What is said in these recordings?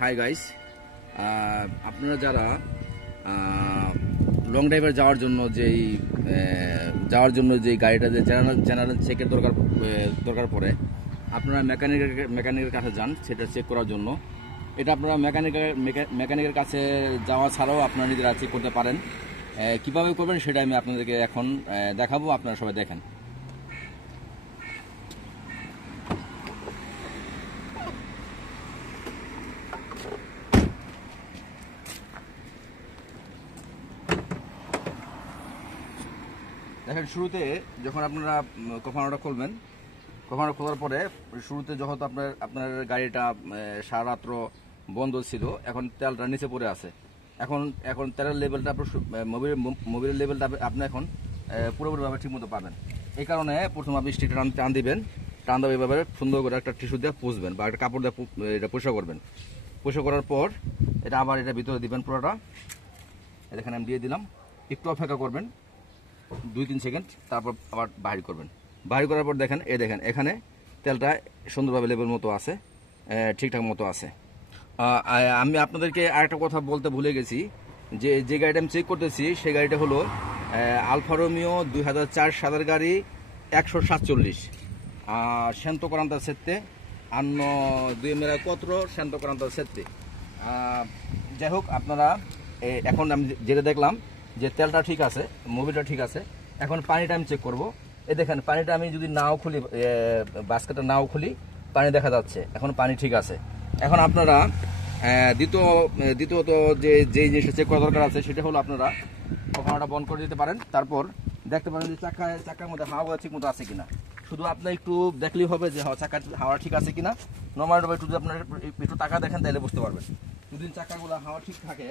Hi guys, আপনারা যারা long ড্রাইভে যাওয়ার জন্য যেই গাড়িটা যে জেনারেল চেকের দরকার পড়ে, আপনারা মেকানিকের কাছে যান সেটা চেক করার জন্য। এটা আপনারা মেকানিকের কাছে যাওয়া ছাড়াও আপনারা নিজেরা চেক করতে পারেন। কিভাবে করবেন সেটা আমি আপনাদেরকে এখন দেখাবো, আপনারা সবাই দেখেন। দেখেন, শুরুতে যখন আপনারা কফানোটা খুলবেন, কফানো খোলার পরে শুরুতে যখন আপনার গাড়িটা সারা রাত্র বন্ধ ছিল, এখন তেলটা নিচে পড়ে আছে। এখন তেলের লেভেলটা মোবিলের লেভেলটা আপনি এখন পুরোপুরিভাবে ঠিকমতো পাবেন। এই কারণে প্রথম আপনি স্টিকটা টান দিবেন, টান দেওয়া এইভাবে সুন্দর করে একটা টিস্যু দিয়ে পুষবেন বা একটা কাপড় দিয়ে এটা পরিষ্কার করবেন। পরিষ্কার করার পর এটা আবার এটা ভিতরে দিবেন পুরোটা। এখানে আমি দিয়ে দিলাম, একটু অপেক্ষা করবেন 2-3 সেকেন্ড, তারপর আবার বাহির করবেন। বাহির করার পর দেখেন এখানে তেলটা সুন্দরভাবে লেভেল মতো আছে, ঠিকঠাক মতো আছে। আমি আপনাদেরকে আরেকটা কথা বলতে ভুলে গেছি, যে গাড়িটা আমি চেক করতেছি সেই গাড়িটা হলো আলফা রোমিও 2004 সালের গাড়ি, 147 147 hanno 2004 147। যাই হোক, আপনারা এখন আমি যেটা দেখলাম যে তেলটা ঠিক আছে, মোবিলটা ঠিক আছে। এখন পানিটা আমি চেক করবো। এই দেখেন, পানিটা আমি যদি নাও খুলি, বাস্কেটটা নাও খুলি, পানি দেখা যাচ্ছে, এখন পানি ঠিক আছে। এখন আপনারা দ্বিতীয়ত যে জিনিসটা চেক করা দরকার আছে সেটা হলো আপনারা কখনোটা বন্ধ করে দিতে পারেন। তারপর দেখতে পারেন যে চাকার মধ্যে হাওয়া ঠিক মতো আছে কিনা। শুধু আপনি একটু দেখলেই হবে যে চাকার হাওয়া ঠিক আছে কিনা। নর্মাল একটু যদি আপনার একটু টাকা দেখেন তাহলে বুঝতে পারবেন। যদি চাকাগুলো হাওয়া ঠিক থাকে,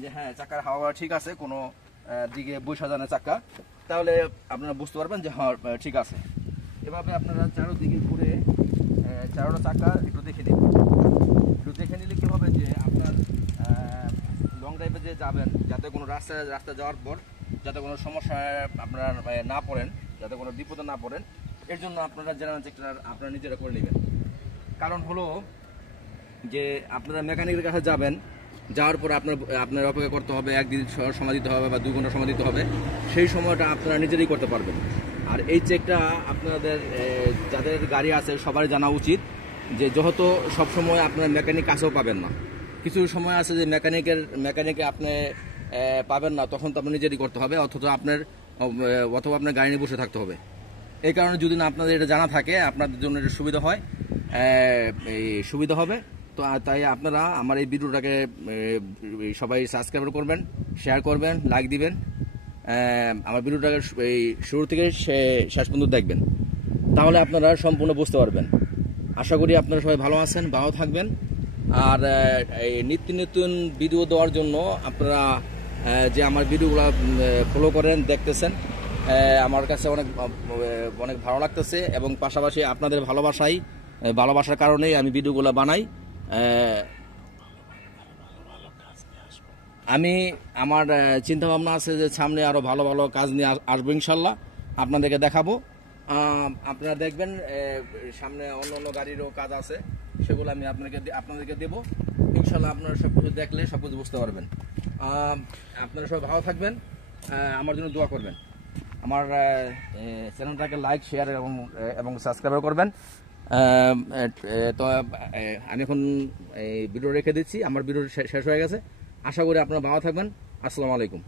যে হ্যাঁ চাকার হাওয়া ঠিক আছে, কোনো দিকে বৈশা জানে চাকা, তাহলে আপনারা বুঝতে পারবেন যে হ্যাঁ ঠিক আছে। এভাবে আপনারা চারোদিকে ঘুরে চারোটা চাকা একটু দেখে নিন। একটু দেখে নিলে কী হবে যে আপনার লং ড্রাইভে যে যাবেন, যাতে কোনো রাস্তায় যাওয়ার পর যাতে কোনো সমস্যায় আপনারা না পড়েন, যাতে কোনো বিপদে না পড়েন, এর জন্য আপনারা জেনারেল চেকটা আপনারা নিজেরা করে নেবেন। কারণ হলো যে আপনারা মেকানিকের কাছে যাবেন, যাওয়ার পর আপনার অপেক্ষা করতে হবে, 1 দিন সময় দিতে হবে বা 2 ঘন্টা সময় দিতে হবে। সেই সময়টা আপনারা নিজেরাই করতে পারবেন। আর এই চেকটা আপনাদের যাদের গাড়ি আছে সবারই জানা উচিত, যে যেহেতু সবসময় আপনার মেকানিক কাছেও পাবেন না। কিছু সময় আছে যে মেকানিকে আপনি পাবেন না, তখন তো আপনার নিজেরই করতে হবে, অথবা আপনার গাড়ি নিয়ে বসে থাকতে হবে। এই কারণে যদি না আপনাদের এটা জানা থাকে, আপনাদের জন্য এটা সুবিধা হবে। তো তাই আপনারা আমার এই ভিডিওটাকে সবাই সাবস্ক্রাইব করবেন, শেয়ার করবেন, লাইক দিবেন। আমার ভিডিওটাকে শুরু থেকে শেষ পর্যন্ত দেখবেন, তাহলে আপনারা সম্পূর্ণ বুঝতে পারবেন। আশা করি আপনারা সবাই ভালো আছেন, ভালো থাকবেন। আর এই নিত্য নতুন ভিডিও দেওয়ার জন্য আপনারা যে আমার ভিডিওগুলো ফলো করেন, দেখতেছেন, আমার কাছে অনেক ভালো লাগতেছে। এবং পাশাপাশি আপনাদের ভালোবাসার কারণেই আমি ভিডিওগুলো বানাই। আমার চিন্তা ভাবনা আছে যে সামনে আরো ভালো ভালো কাজ নিয়ে আসবো, ইনশাল্লাহ আপনাদেরকে দেখাবো। আপনারা দেখবেন সামনে অন্য গাড়িরও কাজ আছে, সেগুলো আমি আপনাদেরকে দেবো, ইনশাল্লাহ। আপনারা সবকিছু দেখলে সবকিছু বুঝতে পারবেন। আপনারা সবাই ভালো থাকবেন, আমার জন্য দোয়া করবেন। আমার চ্যানেলটাকে লাইক, শেয়ার এবং সাবস্ক্রাইব করবেন। তো আমি এখন এই ভিডিও রেখে দিচ্ছি, আমার ভিডিও শেষ হয়ে গেছে। আশা করি আপনারা ভালো থাকবেন। আসসালামু আলাইকুম।